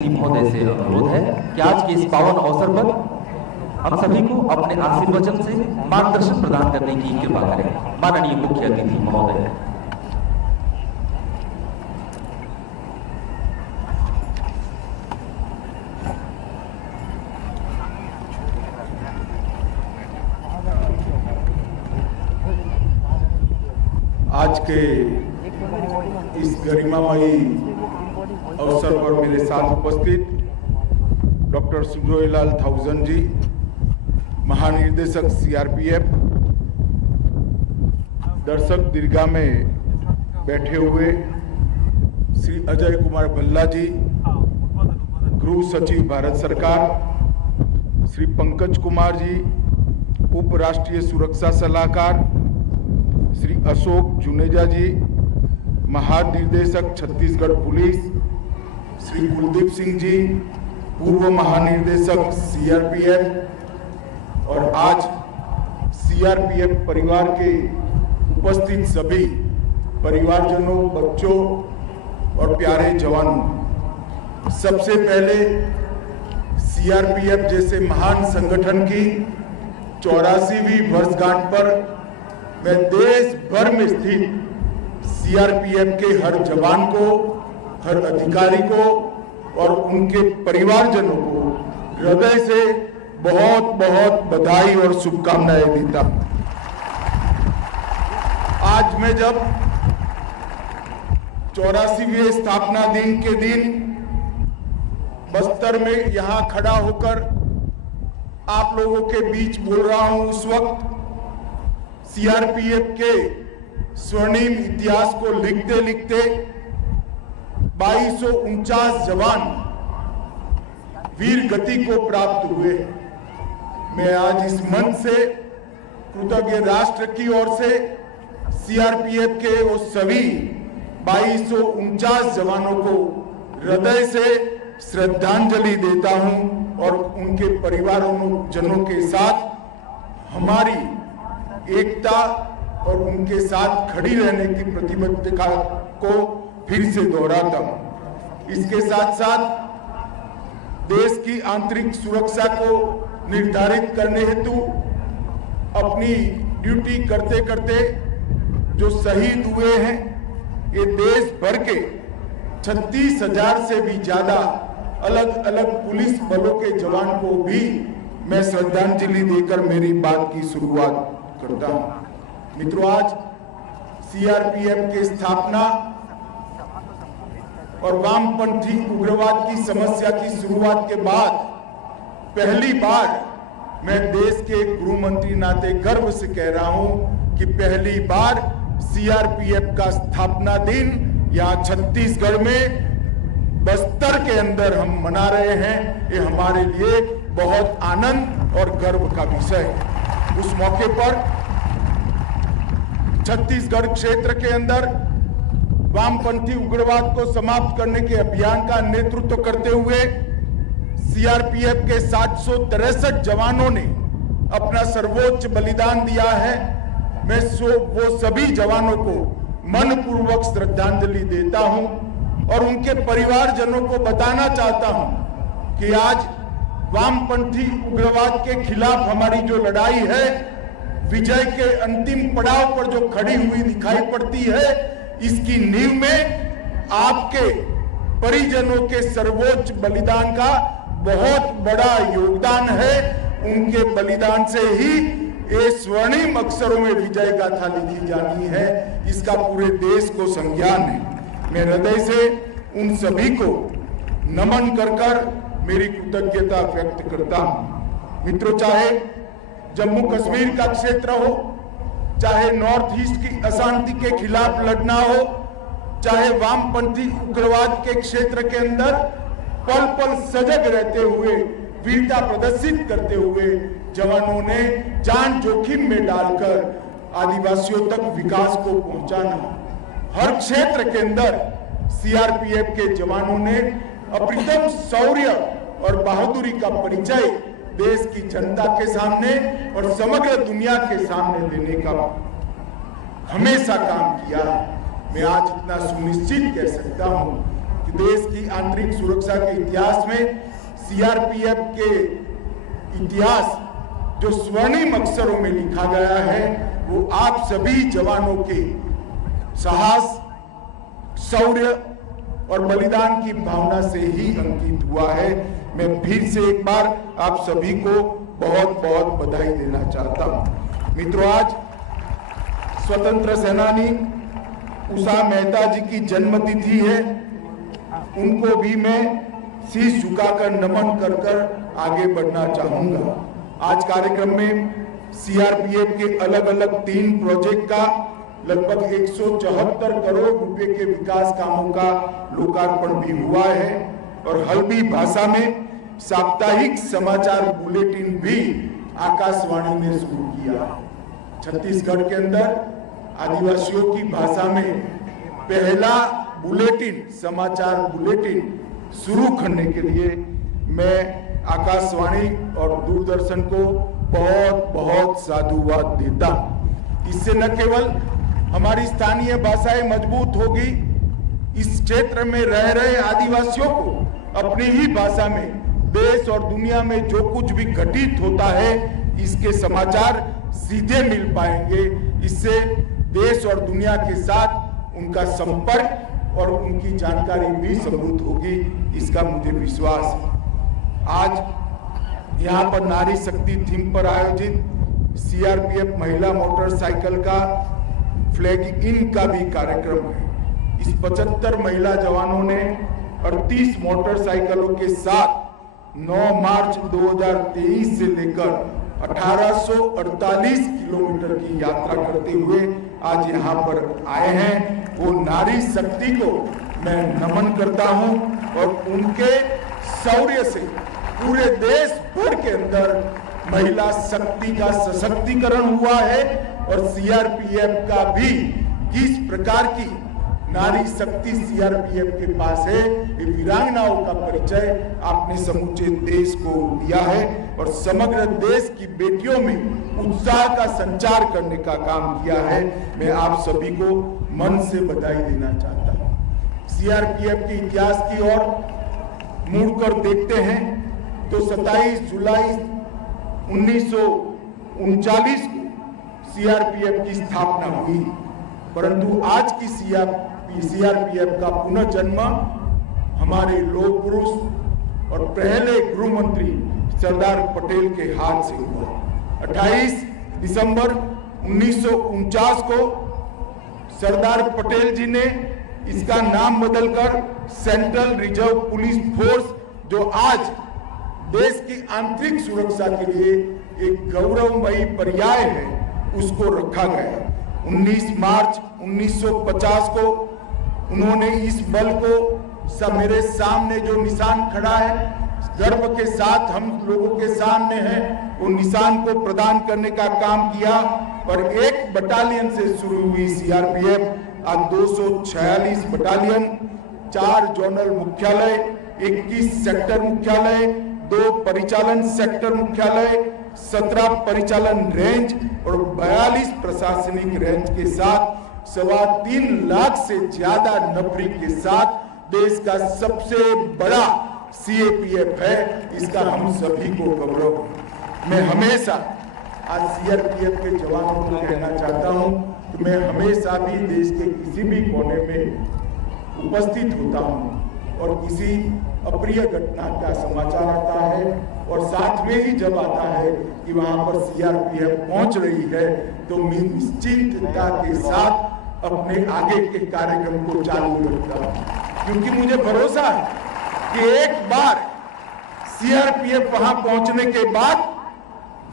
महोदय से अनुरोध है कि आज के इस पावन अवसर पर हम सभी को अपने आशीर्वचन से मार्गदर्शन प्रदान करने की कृपा करें। माननीय मुख्य अतिथि महोदय। आज के इस गरिमामयी अवसर पर मेरे साथ उपस्थित डॉक्टर सुजोयलाल थाउजन जी, महानिर्देशक सीआरपीएफ, दर्शक दीर्घा में बैठे हुए श्री अजय कुमार भल्ला जी, गृह सचिव भारत सरकार, श्री पंकज कुमार जी, उप राष्ट्रीय सुरक्षा सलाहकार, श्री अशोक जुनेजा जी, महानिर्देशक छत्तीसगढ़ पुलिस, श्री कुलदीप सिंह जी, पूर्व महानिर्देशक सीआरपीएफ, और आज सीआरपीएफ परिवार के उपस्थित सभी परिवारजनों, बच्चों और प्यारे जवानों, सबसे पहले सीआरपीएफ जैसे महान संगठन की 84वीं वर्षगांठ पर मैं देश भर में स्थित सीआरपीएफ के हर जवान को, हर अधिकारी को और उनके परिवारजनों को हृदय से बहुत बहुत बधाई और शुभकामनाएं देता हूं। आज मैं जब 84वें स्थापना दिन के दिन बस्तर में यहां खड़ा होकर आप लोगों के बीच बोल रहा हूं, उस वक्त सीआरपीएफ के स्वर्णिम इतिहास को लिखते लिखते 2249 जवान वीर गति को प्राप्त हुए। मैं आज इस मंच से कृतज्ञ राष्ट्र की ओर से सीआरपीएफ के वो सभी 2249 जवानों को हृदय से श्रद्धांजलि देता हूं और उनके परिवारों जनों के साथ हमारी एकता और उनके साथ खड़ी रहने की प्रतिबद्धता को फिर से दोहराता हूं। इसके साथ साथ देश की आंतरिक सुरक्षा को निर्धारित करने हेतु अपनी ड्यूटी करते करते जो शहीद हुए हैं, ये देश भर के 36,000 से भी ज्यादा अलग अलग पुलिस बलों के जवान को भी मैं श्रद्धांजलि देकर मेरी बात की शुरुआत करता हूं। मित्रों, आज सीआरपीएफ की स्थापना और वामपंथी उग्रवाद की समस्या की शुरुआत के बाद पहली बार मैं देश के गृह मंत्री नाते गर्व से कह रहा हूं कि पहली बार सीआरपीएफ का स्थापना दिन यहां छत्तीसगढ़ में बस्तर के अंदर हम मना रहे हैं। ये हमारे लिए बहुत आनंद और गर्व का विषय है। उस मौके पर छत्तीसगढ़ क्षेत्र के अंदर वामपंथी उग्रवाद को समाप्त करने के अभियान का नेतृत्व करते हुए सीआरपीएफ के 763 जवानों ने अपना सर्वोच्च बलिदान दिया है। मैं वो सभी जवानों को मनपूर्वक श्रद्धांजलि देता हूं और उनके परिवारजनों को बताना चाहता हूं कि आज वामपंथी उग्रवाद के खिलाफ हमारी जो लड़ाई है, विजय के अंतिम पड़ाव पर जो खड़ी हुई दिखाई पड़ती है, इसकी नींव में आपके परिजनों के सर्वोच्च बलिदान का बहुत बड़ा योगदान है। उनके बलिदान से ही ये स्वर्णिम अक्षरों में विजय गाथा लिखी जानी है, इसका पूरे देश को संज्ञान है। मैं हृदय से उन सभी को नमन कर मेरी कृतज्ञता व्यक्त करता हूं। मित्रों, चाहे जम्मू कश्मीर का क्षेत्र हो, चाहे नॉर्थ ईस्ट की अशांति के खिलाफ लड़ना हो, चाहे वामपंथी उग्रवाद के क्षेत्र के अंदर पल पल सजग रहते हुए, वीरता प्रदर्शित करते हुए जवानों ने जान जोखिम में डालकर आदिवासियों तक विकास को पहुंचाना, हर क्षेत्र के अंदर सीआरपीएफ के जवानों ने अप्रतिम शौर्य और बहादुरी का परिचय देश की जनता के सामने और समग्र दुनिया के सामने देने का हमेशा काम किया। मैं आज इतना सुनिश्चित कह सकता हूं कि देश की आंतरिक सुरक्षा के इतिहास में सीआरपीएफ के इतिहास जो स्वर्णिम अक्षरों में लिखा गया है वो आप सभी जवानों के साहस, शौर्य और बलिदान की भावना से ही अंकित हुआ है। मैं फिर से एक बार आप सभी को बहुत बहुत बधाई देना चाहता हूं। मित्रों, आज स्वतंत्र सेनानी उषा मेहता जी की जन्मतिथि है। उनको भी मैं शीश झुकाकर नमन कर कर आगे बढ़ना चाहूंगा। आज कार्यक्रम में सीआरपीएफ के अलग अलग 3 प्रोजेक्ट का लगभग 174 करोड़ रुपए के विकास कामों का लोकार्पण भी हुआ है और हल्बी भाषा में साप्ताहिक समाचार बुलेटिन भी आकाशवाणी ने शुरू किया। छत्तीसगढ़ के अंदर आदिवासियों की भाषा में पहला बुलेटिन, समाचार बुलेटिन शुरू करने के लिए मैं आकाशवाणी और दूरदर्शन को बहुत बहुत साधुवाद देता हूं। इससे न केवल हमारी स्थानीय भाषाएं मजबूत होगी, इस क्षेत्र में रह रहे आदिवासियों को अपनी ही भाषा में देश और दुनिया में जो कुछ भी घटित होता है इसके समाचार सीधे मिल पाएंगे। इससे देश और दुनिया के साथ उनका संपर्क और उनकी जानकारी भी समृद्ध होगी, इसका मुझे विश्वास है। आज यहाँ पर नारी शक्ति थीम पर आयोजित सीआरपीएफ महिला मोटरसाइकिल का फ्लैग इन का भी कार्यक्रम है। इस 75 महिला जवानों ने 38 मोटरसाइकिलों के साथ 9 मार्च 2023 से लेकर 1848 किलोमीटर की यात्रा करते हुए आज यहाँ पर आए हैं। वो नारी शक्ति को मैं नमन करता हूँ और उनके शौर्य से पूरे देश भर के अंदर महिला शक्ति का सशक्तिकरण हुआ है और सीआरपीएफ का भी किस प्रकार की नारी शक्ति सीआरपीएफ के पास है, ये वीरांगनाओं का परिचय आपने समूचे देश को दिया है और समग्र देश की बेटियों में उत्साह का संचार करने का काम किया है। मैं आप सभी को मन से बधाई देना चाहता हूँ। सीआरपीएफ के इतिहास की ओर मुड़कर देखते हैं तो 27 जुलाई 1939 को सीआरपीएफ की स्थापना हुई, परंतु आज की सीआरपीएफ का पुनर्जन्म हमारे लोक पुरुष और पहले गृह मंत्री सरदार पटेल के हाथ से हुआ। 28 दिसंबर 1949 को सरदार पटेल जी ने इसका नाम बदलकर सेंट्रल रिजर्व पुलिस फोर्स, जो आज देश की आंतरिक सुरक्षा के लिए एक गौरवमयी पर्याय है, उसको रखा गया। 19 मार्च 1950 को उन्होंने इस बल को मेरे सामने जो निशान खड़ा है, गर्व के साथ हम लोगों के सामने है, वो निशान को प्रदान करने का काम किया और 1 बटालियन से शुरू हुई सीआरपीएफ आज 246 बटालियन, 4 जोनल मुख्यालय, 21 सेक्टर मुख्यालय, 2 परिचालन सेक्टर मुख्यालय, 17 परिचालन रेंज और 42 प्रशासनिक रेंज के साथ 3.25 लाख से ज्यादा नफरी के साथ देश का सबसे बड़ा सीएपीएफ है। इसका हम सभी को गौरव है। मैं हमेशा आज सीआरपीएफ के जवानों को कहना चाहता हूं कि मैं हमेशा भी देश के किसी भी कोने में उपस्थित होता हूं और किसी अप्रिय घटना का समाचार आता है और साथ में ही जब आता है कि वहां पर सीआरपीएफ पहुंच रही है तो मैं निश्चिंतता के साथ अपने आगे के कार्यक्रम को चालू रखता हूं, क्योंकि मुझे भरोसा है कि एक बार सीआरपीएफ वहां पहुंचने के बाद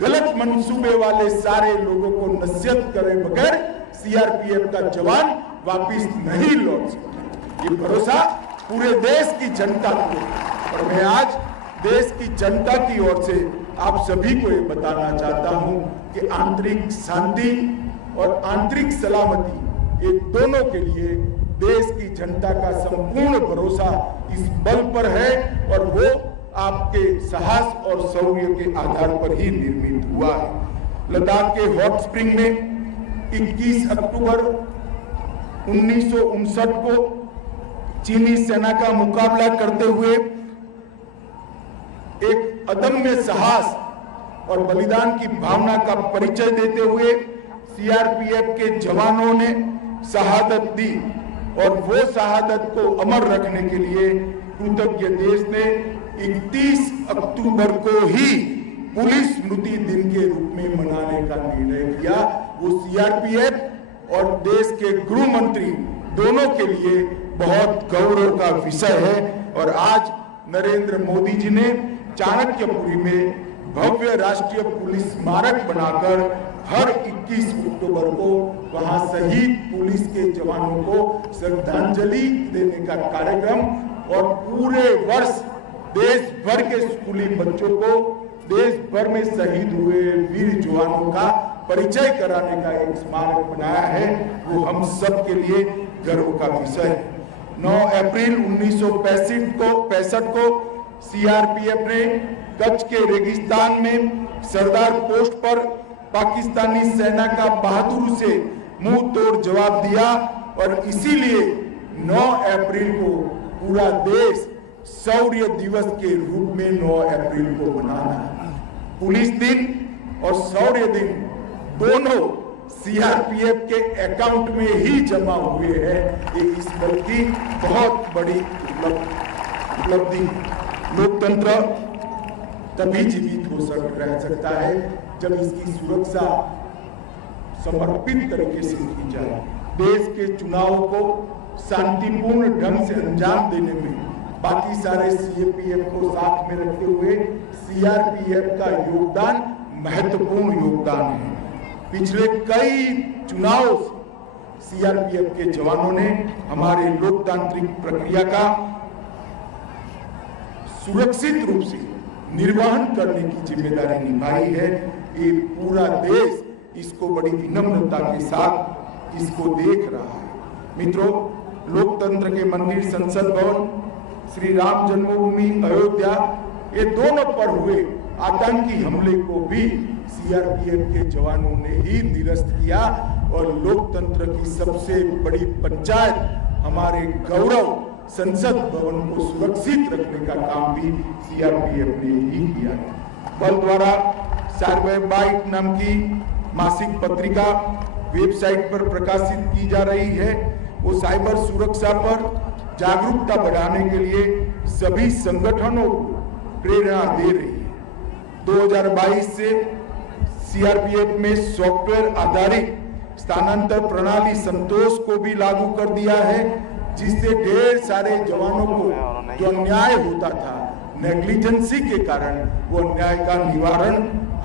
गलत मंसूबे वाले सारे लोगों को नसीहत करे बगैर सीआरपीएफ का जवान वापिस नहीं लौट सकता। ये भरोसा पूरे देश की जनता को, और मैं आज देश की जनता की ओर से आप सभी को ये बताना चाहता हूं कि आंतरिक शांति और आंतरिक सलामती, ये दोनों के लिए देश की जनता का संपूर्ण भरोसा इस बल पर है और वो आपके साहस और शौर्य के आधार पर ही निर्मित हुआ है। लद्दाख के हॉट स्प्रिंग में 21 अक्टूबर 1959 को चीनी सेना का मुकाबला करते हुए एक अदम्य साहस और बलिदान की भावना का परिचय देते हुए सीआरपीएफ के जवानों ने शहादत दी और वो शहादत को अमर रखने के लिए कृतज्ञ देश ने 31 अक्टूबर को ही पुलिस स्मृति दिन के रूप में मनाने का निर्णय किया। वो सीआरपीएफ और देश के गृह मंत्री दोनों के लिए बहुत गौरव का विषय है। और आज नरेंद्र मोदी जी ने चाणक्यपुरी में भव्य राष्ट्रीय पुलिस स्मारक बनाकर हर 21 अक्टूबर को वहां शहीद पुलिस के जवानों को श्रद्धांजलि देने का कार्यक्रम और पूरे वर्ष देश भर के स्कूली बच्चों को देश भर में शहीद हुए वीर जवानों का परिचय कराने का एक स्मारक बनाया है। वो हम सब के लिए गर्व का विषय है। 9 अप्रैल 1965 को सीआरपीएफ ने कच्छ के रेगिस्तान में सरदार पोस्ट पर पाकिस्तानी सेना का बहादुरी से मुंह तोड़ जवाब दिया और इसीलिए 9 अप्रैल को पूरा देश शौर्य दिवस के रूप में 9 अप्रैल को मनाना है। पुलिस दिन और शौर्य दिन दोनों सीआरपीएफ के अकाउंट में ही जमा हुए हैं। ये इस बल की बहुत बड़ी उपलब्धि। लोकतंत्र तभी जीवित रह सकता है जब इसकी सुरक्षा समर्पित तरीके से की जाए। देश के चुनावों को शांतिपूर्ण ढंग से अंजाम देने में बाकी सारे सीआरपीएफ को साथ में रखते हुए सीआरपीएफ का योगदान महत्वपूर्ण योगदान है। पिछले कई चुनाव सीआरपीएफ के जवानों ने हमारे लोकतांत्रिक प्रक्रिया का सुरक्षित रूप से निर्वहन करने की जिम्मेदारी निभाई है। ये पूरा देश इसको बड़ी विनम्रता के साथ इसको देख रहा है। मित्रों, लोकतंत्र के मंदिर संसद भवन, श्री राम जन्मभूमि अयोध्या, ये दोनों पर हुए आतंकी हमले को भी सीआरपीएफ के जवानों ने ही निरस्त किया और लोकतंत्र की सबसे बड़ी पंचायत हमारे गौरव संसद भवन को सुरक्षित रखने का काम भी सीआरपीएफ ने ही किया है। बल द्वारा सार्वभौम बाइट नाम की मासिक पत्रिका वेबसाइट पर प्रकाशित की जा रही है। वो साइबर सुरक्षा पर जागरूकता बढ़ाने के लिए सभी संगठनों को प्रेरणा दे रही है। 2022 से सीआरपीएफ में सॉफ्टवेयर आधारित स्थानांतरण प्रणाली संतोष को भी लागू कर दिया है, जिससे ढेर सारे जवानों को जो अन्याय होता था नेग्लिजेंसी के कारण, वो अन्याय का निवारण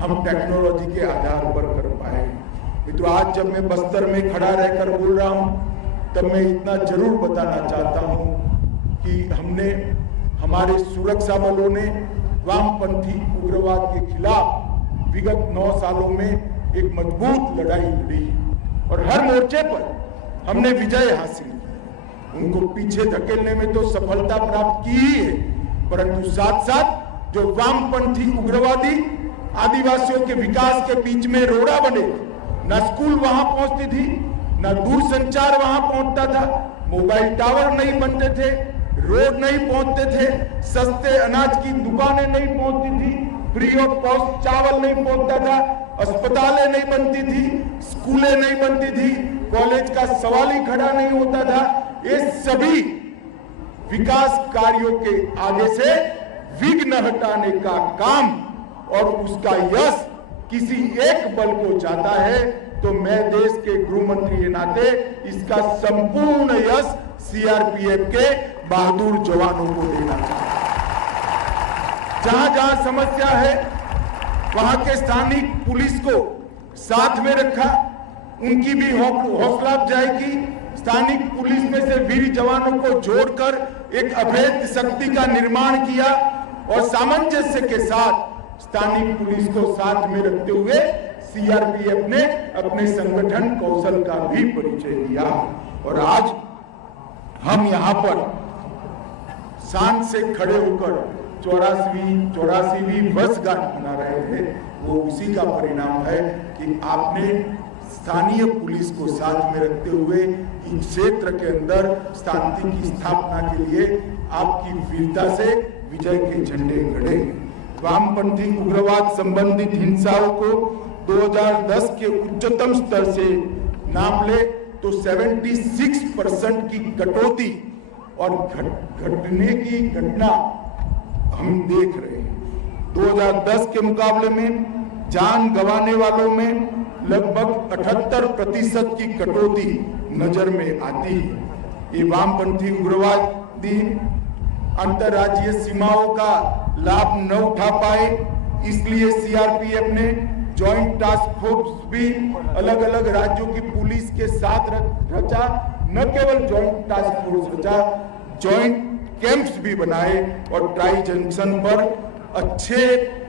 हम टेक्नोलॉजी के आधार पर कर पाए। मित्रों, आज जब मैं बस्तर में खड़ा रहकर बोल रहा हूं तब मैं इतना जरूर बताना चाहता हूं कि हमने, हमारे सुरक्षा बलों ने वामपंथी उग्रवाद के खिलाफ विगत 9 सालों में एक मजबूत लड़ाई लड़ी और हर मोर्चे पर हमने विजय हासिल की। उनको पीछे धकेलने में तो सफलता प्राप्त की ही है, परंतु साथ साथ जो वामपंथी उग्रवादी आदिवासियों के विकास के बीच में रोड़ा बने, न स्कूल वहां पहुंचती थी, न दूरसंचार वहां पहुंचता था, मोबाइल टावर नहीं बनते थे, रोड नहीं पहुंचते थे, सस्ते अनाज की दुकानें नहीं पहुंचती थी, फ्री ऑफ कॉस्ट चावल नहीं पहुंचता था, अस्पतालें नहीं बनती थी, स्कूलें नहीं बनती थी, कॉलेज का सवाल ही खड़ा नहीं होता था। ये सभी विकास कार्यों के आगे से विघ्न हटाने का काम और उसका यश किसी एक बल को जाता है, तो मैं देश के गृह मंत्री के नाते इसका संपूर्ण यश सीआरपीएफ के बहादुर जवानों को देना चाहता हूं। जहां जहां समस्या है वहां के स्थानिक पुलिस को साथ में रखा, उनकी भी हौसला अफजाई की, स्थानिक पुलिस में से वीर जवानों को जोड़कर एक अभेद शक्ति का निर्माण किया और सामंजस्य के साथ स्थानीय पुलिस को साथ में रखते हुए सीआरपीएफ ने अपने संगठन कौशल का भी परिचय दिया। और आज हम यहाँ पर शान से खड़े होकर 84वीं वर्षगांठ मना रहे थे, वो उसी का परिणाम है कि आपने स्थानीय पुलिस को साथ में रखते हुए इस क्षेत्र के अंदर शांति की स्थापना के लिए आपकी वीरता से विजय के झंडे गड़े। वामपंथी उग्रवाद संबंधित हिंसाओं को 2010 के उच्चतम स्तर से नाप ले तो 76% की कटौती और घटने की घटना हम देख रहे हैं। 2010 के मुकाबले में जान गंवाने वालों में लगभग 78% की कटौती नजर में आती है। ये वामपंथी उग्रवादी अंतर्राज्यीय सीमाओं का लाभ न उठा पाए, इसलिए सीआरपीएफ ने जॉइंट टास्क फोर्स भी अलग अलग राज्यों की पुलिस के साथ रचा। न केवल जॉइंट टास्क फोर्स रचा, जॉइंट कैंप्स भी बनाए और ट्राई जंक्शन पर अच्छे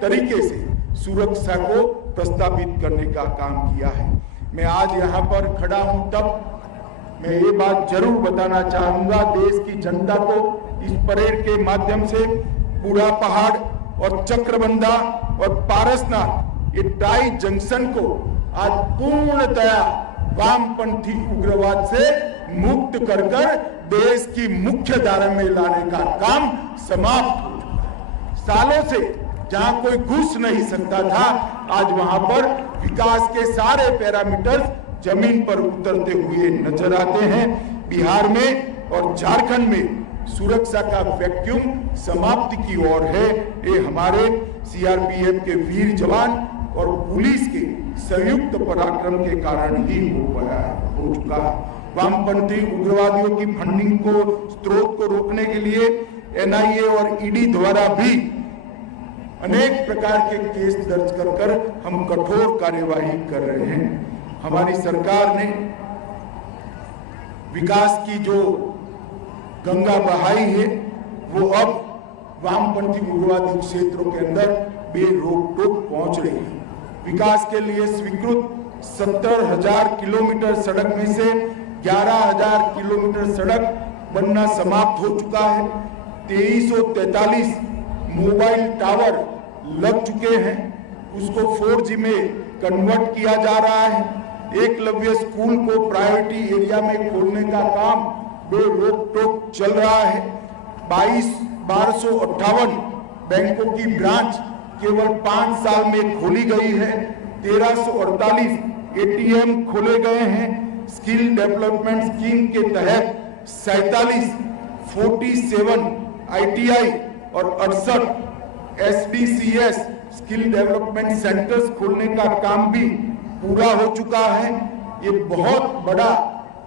तरीके से सुरक्षा को प्रस्तावित करने का काम किया है। मैं आज यहाँ पर खड़ा हूं, तब मैं ये बात जरूर बताना चाहूंगा देश की जनता को, इस परेड के माध्यम से बूढ़ा पहाड़ और चक्रबंधा और पारसनाथ ये ट्राई जंक्शन को आज पूर्णतया वामपंथी उग्रवाद से मुक्त कर देश की मुख्य धारा में लाने का काम समाप्त हो चुका है। सालों से जहां कोई घुस नहीं सकता था, आज वहां पर विकास के सारे पैरामीटर्स जमीन पर उतरते हुए नजर आते हैं। बिहार में और झारखंड में सुरक्षा का वैक्यूम समाप्ति की ओर है। ये हमारे सीआरपीएफ के वीर जवान और पुलिस के संयुक्त पराक्रम के कारण ही हो चुका है। वामपंथी उग्रवादियों की फंडिंग को, स्रोत को रोकने के लिए एनआईए और ईडी द्वारा भी अनेक प्रकार के केस दर्ज कर हम कठोर कार्यवाही कर रहे हैं। हमारी सरकार ने विकास की जो गंगा बहाई है वो अब वामपंथी उग्रवादी क्षेत्रों के अंदर बेरोक टोक पहुंच रही है। विकास के लिए स्वीकृत 70,000 किलोमीटर सड़क में से 11,000 किलोमीटर सड़क बनना समाप्त हो चुका है। 2343 मोबाइल टावर लग चुके हैं, उसको 4G में कन्वर्ट किया जा रहा है। एकलव्य स्कूल को प्रायोरिटी एरिया में खोलने का काम बेरोक टोक चल रहा है। 1258 बैंकों की ब्रांच केवल 5 साल में खोली गई है। 1348 एटीएम खोले गए हैं। स्किल डेवलपमेंट स्कीम के तहत 47 ITI और 68 SDCS स्किल डेवलपमेंट सेंटर्स खोलने का काम भी पूरा हो चुका है। ये बहुत बड़ा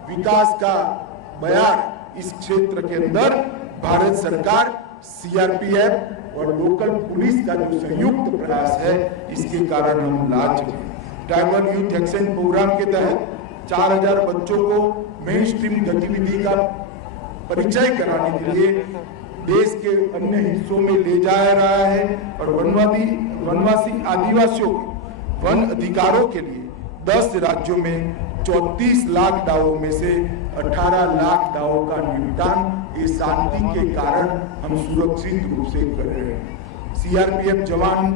विकास का बयान इस क्षेत्र के अंदर भारत सरकार, सीआरपीएफ और लोकल पुलिस का जो संयुक्त प्रयास है, इसके कारण हम ला चुके हैं। ट्राइबल यूथ एक्शन प्रोग्राम के तहत 4000 बच्चों को मेन स्ट्रीम गतिविधि का परिचय कराने के लिए देश के अन्य हिस्सों में ले जाया रहा है और वनवासी आदिवासियों के वन अधिकारों के लिए 10 राज्यों में 34 लाख दावों में से 18 लाख दावों का निपटान ये शांति के कारण हम सुरक्षित रूप से कर रहे हैं। सीआरपीएफ जवान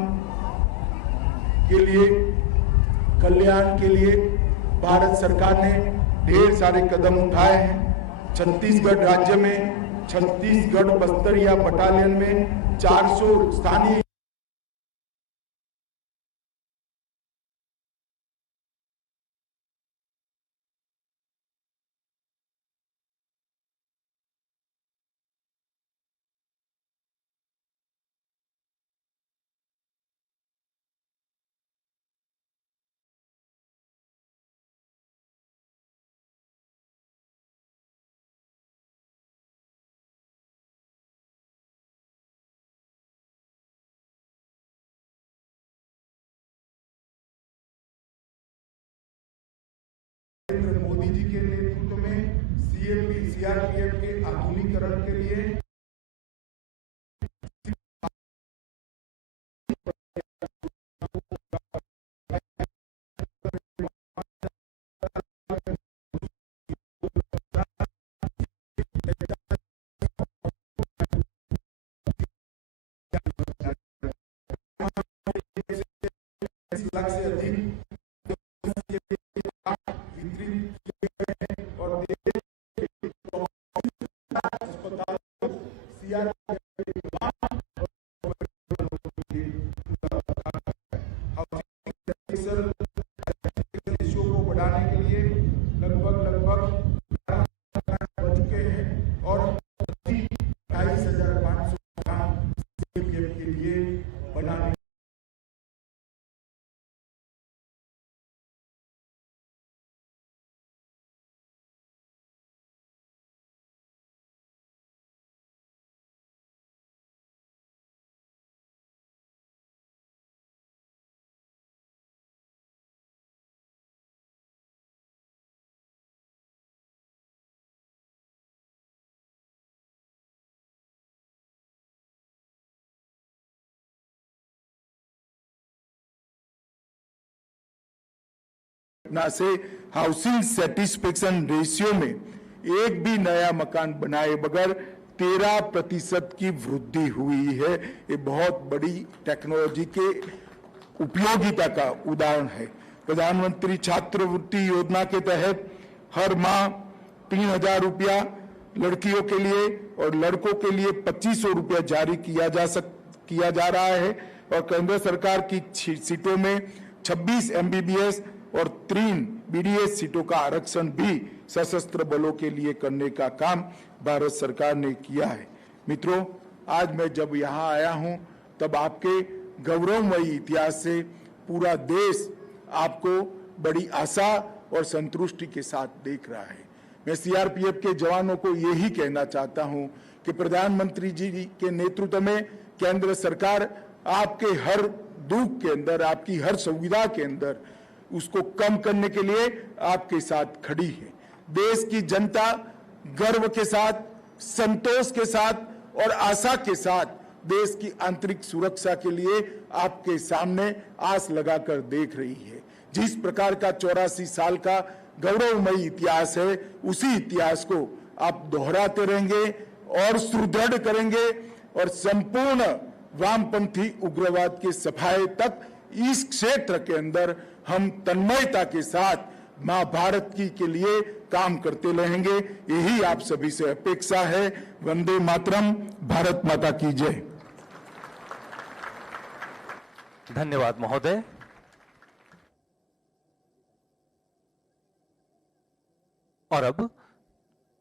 के लिए कल्याण के लिए भारत सरकार ने ढेर सारे कदम उठाए हैं। छत्तीसगढ़ राज्य में छत्तीसगढ़ बस्तरिया बटालियन में 400 स्थानीय मोदी जी के नेतृत्व में सीआरपीएफ के आधुनिकीकरण के लिए लाख से अधिक के लिए बनाने से हाउसिंग सेटिस्फेक्शन रेशियो में एक भी नया मकान बनाए बगैर 13% की वृद्धि हुई है। ये बहुत बड़ी टेक्नोलॉजी के उपयोगिता का उदाहरण है। प्रधानमंत्री छात्रवृत्ति योजना के तहत हर माह 3,000 रुपया लड़कियों के लिए और लड़कों के लिए 2,500 रुपया जारी किया जा रहा है और केंद्र सरकार की सीटों में 26 MBBS और 3 BDS सीटों का आरक्षण भी सशस्त्र बलों के लिए करने का काम भारत सरकार ने किया है। मित्रों, आज मैं जब यहाँ आया हूँ तब आपके गौरवमयी इतिहास से पूरा देश आपको बड़ी आशा और संतुष्टि के साथ देख रहा है। मैं CRPF के जवानों को यही कहना चाहता हूँ कि प्रधानमंत्री जी के नेतृत्व में केंद्र सरकार आपके हर दुख के अंदर, आपकी हर सुविधा के अंदर उसको कम करने के लिए आपके साथ खड़ी है। देश की जनता गर्व के साथ, संतोष के साथ और आशा के साथ देश की आंतरिक सुरक्षा के लिए आपके सामने आस लगाकर देख रही है। जिस प्रकार का 84 साल का गौरवमयी इतिहास है, उसी इतिहास को आप दोहराते रहेंगे और सुदृढ़ करेंगे और संपूर्ण वामपंथी उग्रवाद के सफाये तक इस क्षेत्र के अंदर हम तन्मयता के साथ मां भारत की के लिए काम करते रहेंगे। यही आप सभी से अपेक्षा है। वंदे मातरम। भारत माता की जय। धन्यवाद महोदय। और अब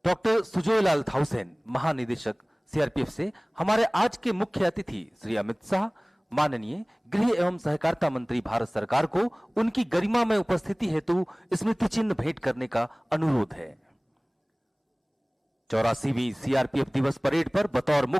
डॉक्टर सुजयलाल थाउसेन, महानिदेशक CRPF से हमारे आज के मुख्य अतिथि श्री अमित शाह, माननीय गृह एवं सहकारिता मंत्री भारत सरकार को उनकी गरिमा में उपस्थिति हेतु स्मृति चिन्ह भेंट करने का अनुरोध है। 84वीं CRPF दिवस परेड पर बतौर मुख्य